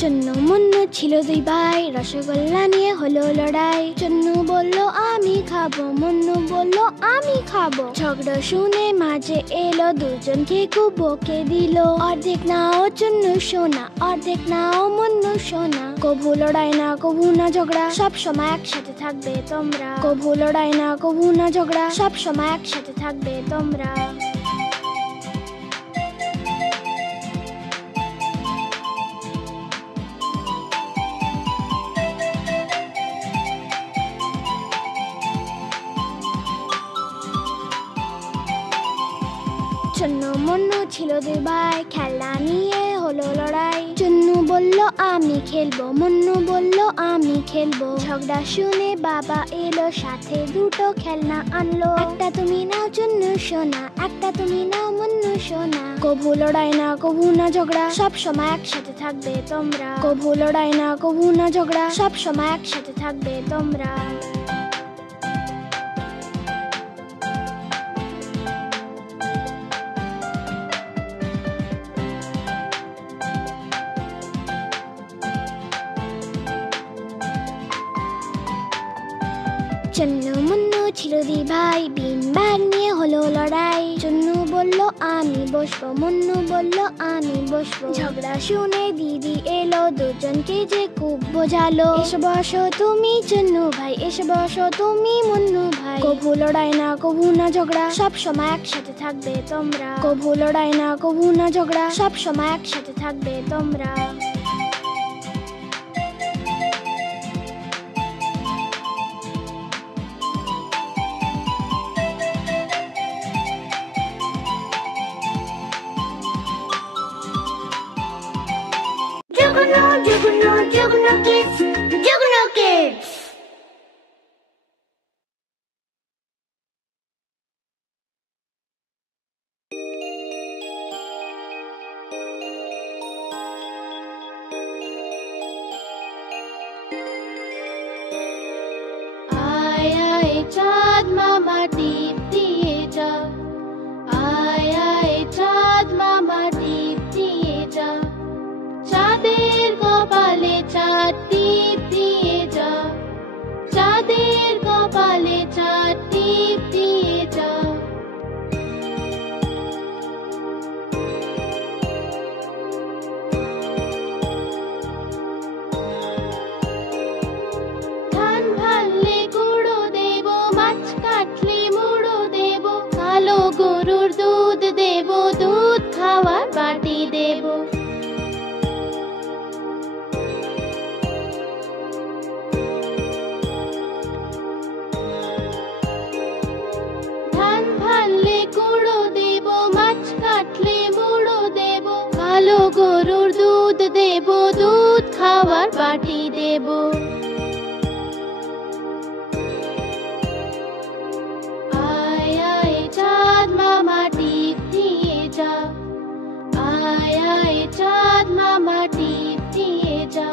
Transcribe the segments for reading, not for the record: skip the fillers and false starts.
চুন্নু মুন্নু ছিল দুই ভাই, রসগোল্লা নিয়ে হলো লড়াই। চুন্নু বলল আমি খাবো, মুন্নু বলল আমি খাবো। ঝগড়া শুনে মাঝে এলো, দুজনকে খুব বকে দিল। অর্ধেক নাও চুন্নু সোনা, অর্ধেক নাও মুন্নু সোনা। কভু লড়াই না কভু না ঝগড়া, সব সময় একসাথে থাকবে তোমরা। কভু লড়াই না কভু না ঝগড়া, সব সময় একসাথে থাকবে তোমরা। চুন্নু মুন্নু ছিল দুই ভাই, খেলনা নিয়ে হলো লড়াই। চুন্নু বলল আমি খেলবো, মুন্নু বলল আমি খেলবো। ঝগড়া শুনে বাবা এলো, সাথে দুটো খেলনা আনলো। একটা তুমি নাও চুন্নু সোনা, একটা তুমি নাও মুন্নু সোনা। কভু লড়াই না কভু না ঝগড়া, সব সময় একসাথে থাকবে তোমরা। কভু লড়াই না কভু না ঝগড়া, সব সময় একসাথে থাকবে তোমরা। চুন্নু মুন্নু ছিল দুই ভাই, বিন ব্যাগ নিয়ে হলো লড়াই। চুন্নু বলল আমি বসবো, মুন্নু বলল আমি বসবো। ঝগড়া শুনে দিদি এলো, দুজনকে যে খুব বোঝালো। এসে বসো তুমি চুন্নু ভাই, এসে বসো তুমি মুন্নু ভাই। কভু লড়াই না কভু না ঝগড়া, সব সময় একসাথে থাকবে তোমরা। কভু লড়াই না কভু না ঝগড়া, সব সময় একসাথে থাকবে তোমরা। Jugno Kids, Jugno Kids. आय आय चाँद मामा टीप दिए जा, आय आय चाँद मामा टीप दिए जा। চাঁদের কপালে চাঁদ টিপ দিয়ে যা, চাঁদের কপালে চাঁদ টিপ দিয়ে যা। ধান ভাললে গুঁড়ো দেব, মাছ কাটলে মুড়ো দেব। কালো গরুর দুধ দেব, দুধ খাওয়ার বাটি দেব। কালো গরুর দুধ দেব, দুধ খাওয়ার বাটি দেব। আয় আয় চাঁদ মামা টিপ দিয়ে যা, আয় আয় চাঁদ মামা টিপ দিয়ে যা।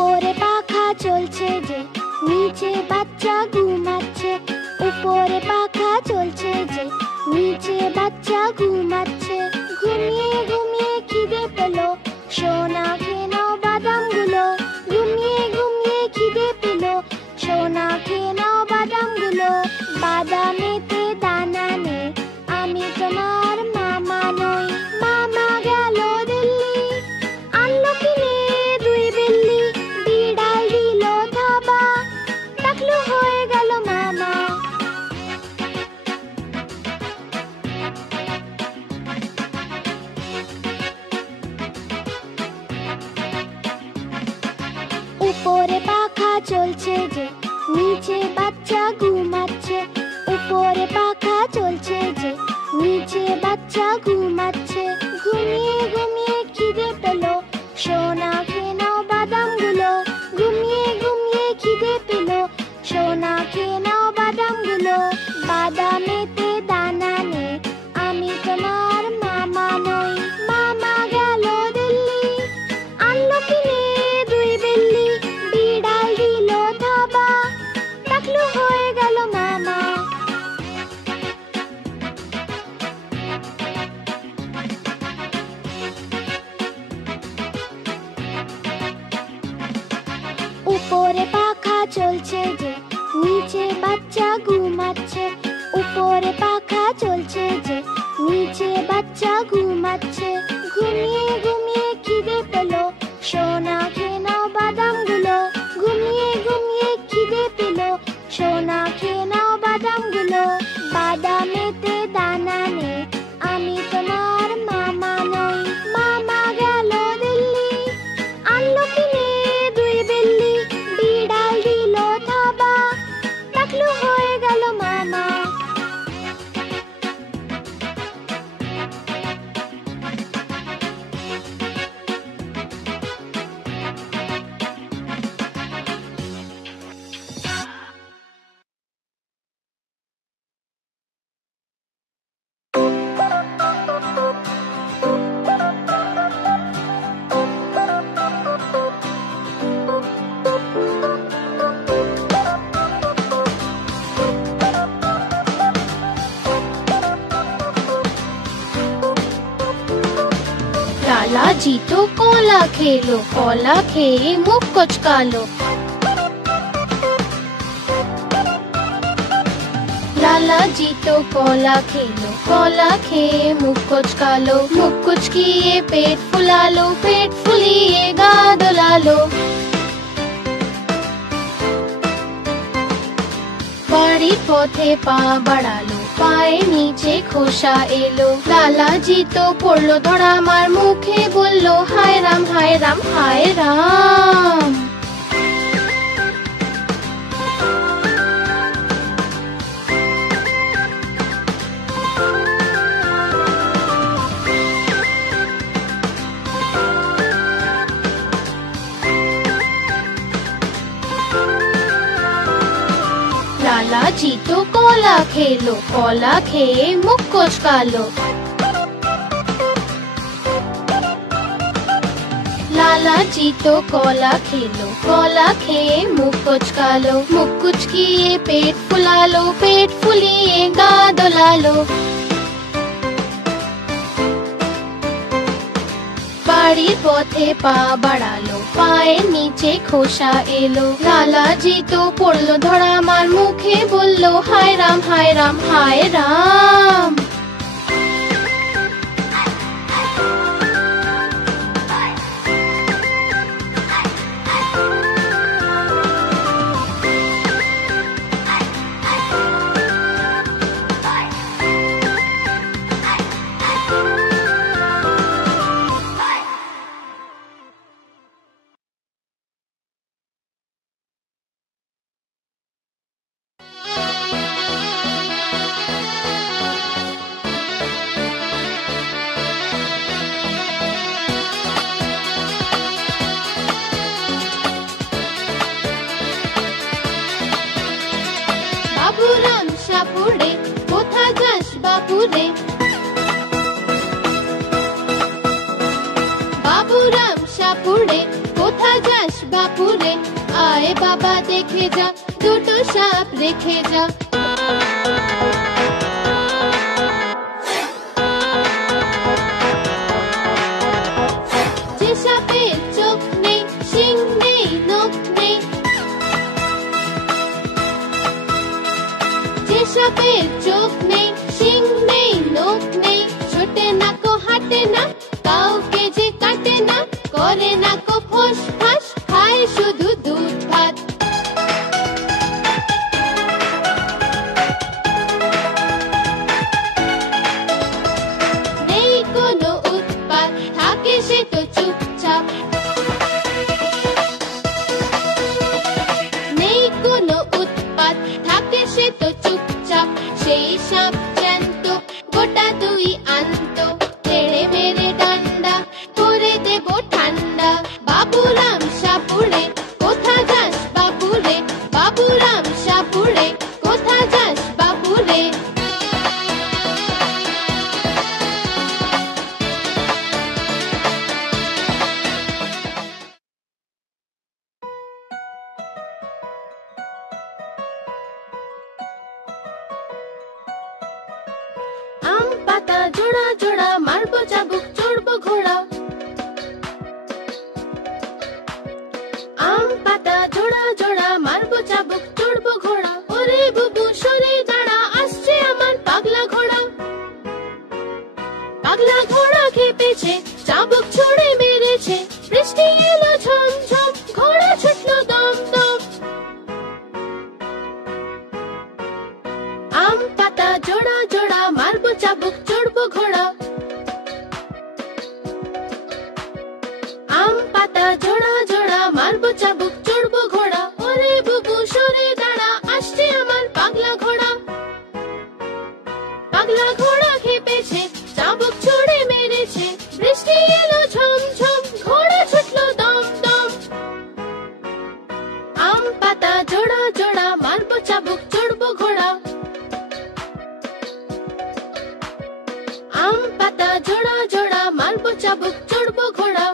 উপরে পাখা চলছে যে, নিচে বাচ্চা ঘুমাচ্ছে। উপরে পাখা চলছে যে, নিচে বাচ্চা ঘুমাচ্ছে। ঘুমিয়ে ঘুমিয়ে খিদে পেলো, সোনা খেয়ে নাও বাদামগুলো। ঘুমিয়ে ঘুমিয়ে খিদে পেলো, সোনা খেয়ে নাও বাদামগুলো। বাদামেতে দানা নেই, আমি তোমার মামা নই। মামা গেল দিল্লি, আনলো কিনে দুই বিল্লি। বিড়াল দিল থাবা, টাকলু হয়ে গেল মামা। উপরে পাখা চলছে যে, নিচে বাচ্চা ঘুমাচ্ছে। উপরে পাখা চলছে যে, নিচে বাচ্চা ঘুমাচ্ছে। ঘুমিয়ে ঘুমিয়ে খিদে পেলো, সোনা খেয়ে নাও বাদামগুলো। ঘুমিয়ে ঘুমিয়ে খিদে পেলো, সোনা খেয়ে নাও বাদামগুলো। বাদামেতে দানা নেই, আমি তোমার মামা নই। মামা গেল দিল্লি, আনলো কিনে দুই বিল্লি। বিড়াল দিল থাবা, টাকলু হয়ে গেল মামা। উপরে পাখা চলছে যে, নিচে বাচ্চা ঘুমাচ্ছে। উপরে পাখা চলছে যে, নিচে বাচ্চা ঘুমাচ্ছে। ঘুমিয়ে ঘুমিয়ে খিদে পেলো, সোনা খেয়ে নাও বাদামগুলো। ঘুমিয়ে ঘুমিয়ে খিদে পেলো, সোনা খেয়ে নাও বাদামগুলো। বাদামেতে দানা নেই, আমি তোমার মামা নই। মামা গেল দিল্লি, আনলো কিনে দুই বিল্লি। বিড়াল দিল থাবা, টাকলু হয়ে গেল মামা। लाला जी तो कोला खेलो, कोला खेए मुख कुचका लो। लाला जी तो कोला खेलो, कोला खेए मुख कुचका लो। मुख कुचकिए पेट फुला लो, पेट फुलिएगा दुला लो। बाड़ी पौधे पा बढ़ा लो, पाए नीचे खोसा एलो। लाला जी तो पड़लो धड़ा मार, मुखे बोलो हाय राम हाय राम हाय राम। लाला जी तो कोला खेलो, कोला खेए मुख कुचका लो। लाला जी तो कोला खेलो, कोला खेए मुख कुचका लो। मुख कुचकिए पेट फुला लो, पेट फुलिएगा दुला लो। बाड़ी पौधे पा बढ़ा लो, पाए नीचे खोसा एलो। लाला जी तो पड़लो धड़ा मार, मुखे बोलो हाय राम हाय राम हाय राम। পুরে কোথা যাস বাপুরে, বাবুরাম সাপুরে কোথায় যাস বাপুরে? আয় বাবা দেখে যা, দুটো সাপ রেখে যা। যে সাপের চোখ নেই, শিং নেই, নখ নেই, যে সাপের চোখ নেই, শিং নেই, নখ নেই, ছোটে না কো হাঁটে না, কাউকে যে কাটে না, করে না কো ফোস ফাস, খায় শুধু দুধ ভাত। নেই কোনো উৎপাত, থাকে সে তো চুপচাপ। নেই কোনো উৎপাত, থাকে সে তো চুপচাপ। সেই সাপ জ্যান্ত, গোটা দুই আন্ত, তেড়ে মেরে ডান্ডা করে দেব ঠান্ডা। বাবুরাম সাপুড়ে, কোথা যাস বাপুরে? বাবুরাম সাপুড়ে, কোথা যাস বাপুরে? আম পাতা জোড়া জোড়া, মারবো চাবুক, চড়বো ঘোড়া। আম পাতা জোড়া জোড়া, মারবো চাবুক, চড়বো ঘোড়া। ওরে বুবু সরে দাঁড়া, আসছে আমার পাগলা ঘোড়া। পাগলা ঘোড়া খেপেছে, চাবুক ছুঁড়ে মেরেছে, বৃষ্টি এলো ঝম ঝম, ঘোড়া ছুটলো দম দম। আম পাতা জোড়া জোড়া, মারবো চাবুক, চড়বো ঘোড়া। আম পাতা জোড়া জোড়া, মারবো চাবুক, চড়বো ঘোড়া। ওরে বুবু সরে দাঁড়া, আসছে আমার পাগলা ঘোড়া। পাগলা ঘোড়া খেপেছে, চাবুক ছুঁড়ে মেরেছে, বৃষ্টি এলো ঝম ঝম, ঘোড়া ছুটলো দম দম। আম পাতা জোড়া জোড়া, মারবো চাবুক, চড়বো ঘোড়া। আম পাতা জোড়া জোড়া, মারবো চাবুক, চড়বো ঘোড়া।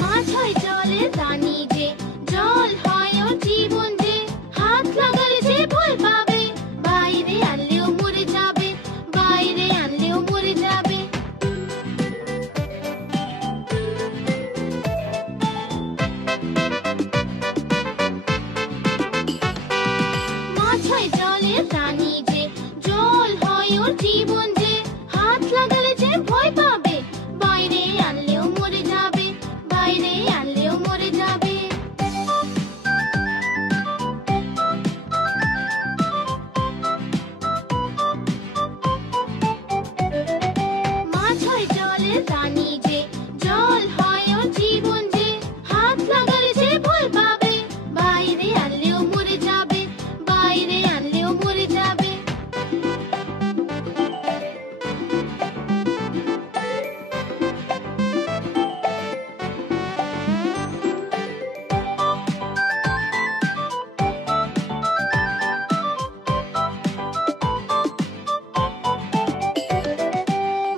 মাছ হয় জলের রানী যে, জল হয় ওর জীবন যে, হাত লাগালে যে ভয় পাবে, বাইরে আনলেও মরে যাবে, বাইরে আনলেও মরে যাবে। মাছ হয় জলের রানী যে, জল হয় ওর জীবন যে, হাত লাগালে যে ভয় পাবে, বাইরে আনলেও মরে যাবে, বাইরে আনলেও মরে যাবে। মাছ হয় জলের রানী যে, জল হয় ওর জীবন যে, হাত লাগালে যে ভয় পাবে, বাইরে আনলেও মরে যাবে, বাইরে আনলেও মরে যাবে।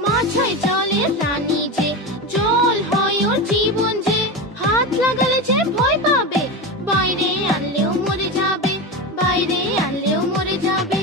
মাছ হয় জলের রানী যে, জল হয় ওর জীবন যে, হাত লাগালে যে ভয় পাবে, বাইরে আনলেও মরে যাবে, বাইরে আনলেও মরে যাবে।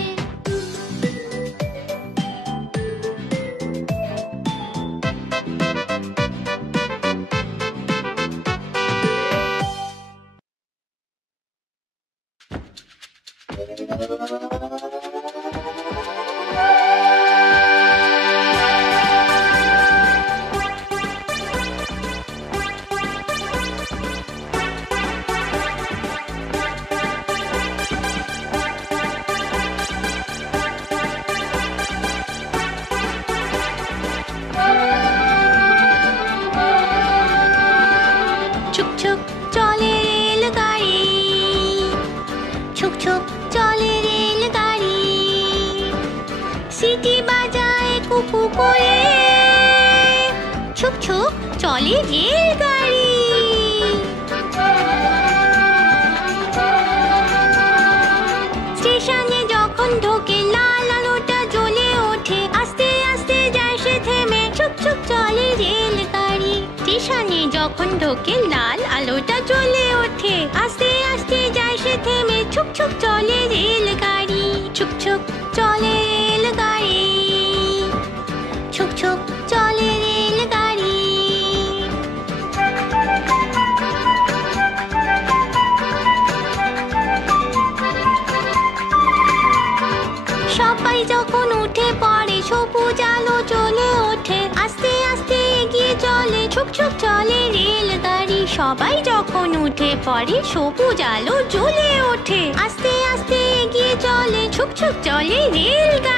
ফু করে ছুক ছুক চলে রেলগাড়ি। স্টেশনে যখন ঢোকে লাল আলোটা জ্বলে ওঠে, আস্তে আস্তে যায় সে থেমে, ছুক ছুক চলে রেলগাড়ি। স্টেশনে যখন ঢোকে লাল আলোটা জ্বলে ওঠে, আস্তে আস্তে যায় সে থেমে, ছুক ছুক চলে রেলগাড়ি। ছুক ছুক চলে রেলগাড়ি, ছুক ছুক চলে রেলগাড়ি। সবাই যখন উঠে পড়ে সবুজ আলো জ্বলে ওঠে, আস্তে আস্তে এগিয়ে চলে, ছুক ছুক চলে রেলগাড়ি। সবাই যখন উঠে পড়ে সবুজ আলো জ্বলে ওঠে, আস্তে আস্তে এগিয়ে চলে, ছুক ছুক চলে রেলগাড়ি।